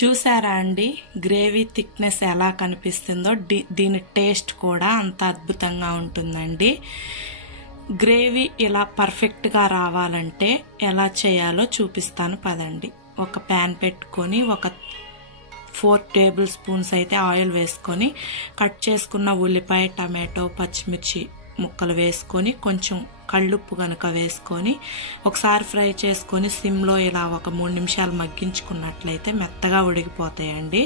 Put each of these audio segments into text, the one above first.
చూసారా అండి gravy thickness ఎలా కనిపిస్తుందో దీని టేస్ట్ కూడా అంత అద్భుతంగా ఉంటుందండి. గ్రేవీ ఇలా పర్ఫెక్ట్గా రావాలంటే ఎలా చేయాలో చూపిస్తాను పదండి. ఒక ప్యాన్ పెట్టుకొని ఒక 4 టేబుల్ స్పూన్స్ అయితే ఆయిల్ వేసుకొని కట్ చేసుకున్న ఉల్లిపాయ, టమాటో, పచ్చిమిర్చి ముక్కలు వేసుకొని కొంచెం కళ్ళుప్పు గనక వేసుకొని ఒకసారి ఫ్రై చేసుకొని సిమ్లో ఇలా ఒక 3 నిమిషాలు మగ్గించుకున్నట్లయితే మెత్తగా ఉడికిపోతాయండి.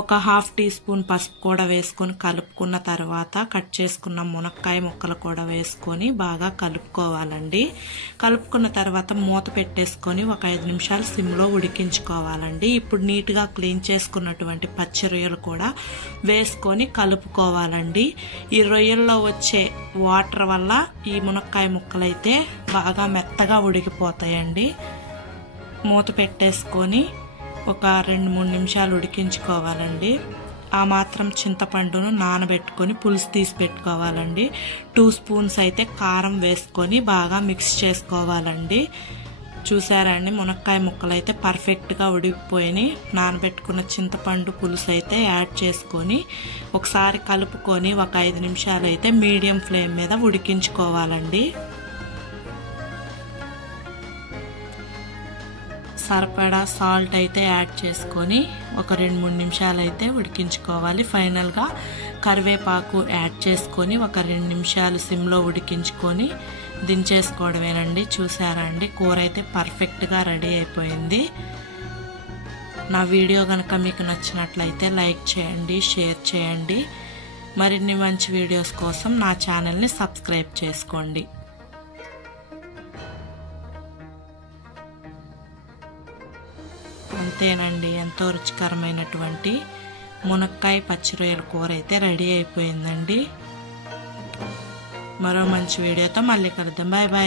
ఒక 1/2 టీ స్పూన్ పసుపు కూడా వేసుకొని కలుపుకున్న తర్వాత కట్ చేసుకున్న మునక్కాయ ముక్కలు కూడా వేసుకొని బాగా కలుపుకోవాలండి. కలుపుకున్న తర్వాత మూత పెట్టేసుకొని ఒక 5 నిమిషాలు సిమ్లో ఉడికించుకోవాలండి. ఇప్పుడు నీట్గా క్లీన్ చేసుకున్నటువంటి పచ్చి రొయ్యలు కూడా వేసుకొని కలుపుకోవాలండి. ఈ రొయ్యల్లో వచ్చే వాటర్ వల్ల ఈ మునక్కాయ ముక్కలైతే బాగా మెత్తగా ఉడికిపోతాయండి. మూత పెట్టేసుకొని ఒక 2-3 నిమిషాలు ఉడికించుకోవాలండి. ఆ మాత్రం చింతపండును నానబెట్టుకొని పులుసు తీసి పెట్టుకోవాలండి. 2 స్పూన్స్ అయితే కారం వేసుకొని బాగా మిక్స్ చేసుకోవాలండి. చూసారా అండి మునక్కాయ ముక్కలు అయితే పర్ఫెక్ట్గా ఉడికిపోయి నానబెట్టుకున్న చింతపండు పులుసు అయితే యాడ్ చేసుకొని ఒకసారి కలుపుకొని ఒక 5 నిమిషాలు అయితే మీడియం ఫ్లేమ్ మీద ఉడికించుకోవాలండి. సరిపడా సాల్ట్ అయితే యాడ్ చేసుకొని ఒక 2-3 నిమిషాలు అయితే ఉడికించుకోవాలి. ఫైనల్గా కరివేపాకు యాడ్ చేసుకొని ఒక 2 నిమిషాలు సిమ్లో ఉడికించుకొని దించేసుకోవడమేనండి. చూసారా అండి కూర అయితే పర్ఫెక్ట్గా రెడీ అయిపోయింది. నా వీడియో కనుక మీకు నచ్చినట్లయితే లైక్ చేయండి, షేర్ చేయండి. మరిన్ని మంచి వీడియోస్ కోసం నా ఛానల్ని సబ్స్క్రైబ్ చేసుకోండి. అంతేనండి, ఎంతో రుచికరమైనటువంటి మునక్కాయ పచ్చి రొయ్యల కూర అయితే రెడీ అయిపోయిందండి. మరో మంచి వీడియోతో మళ్ళీ కలుద్దాం. Bye bye.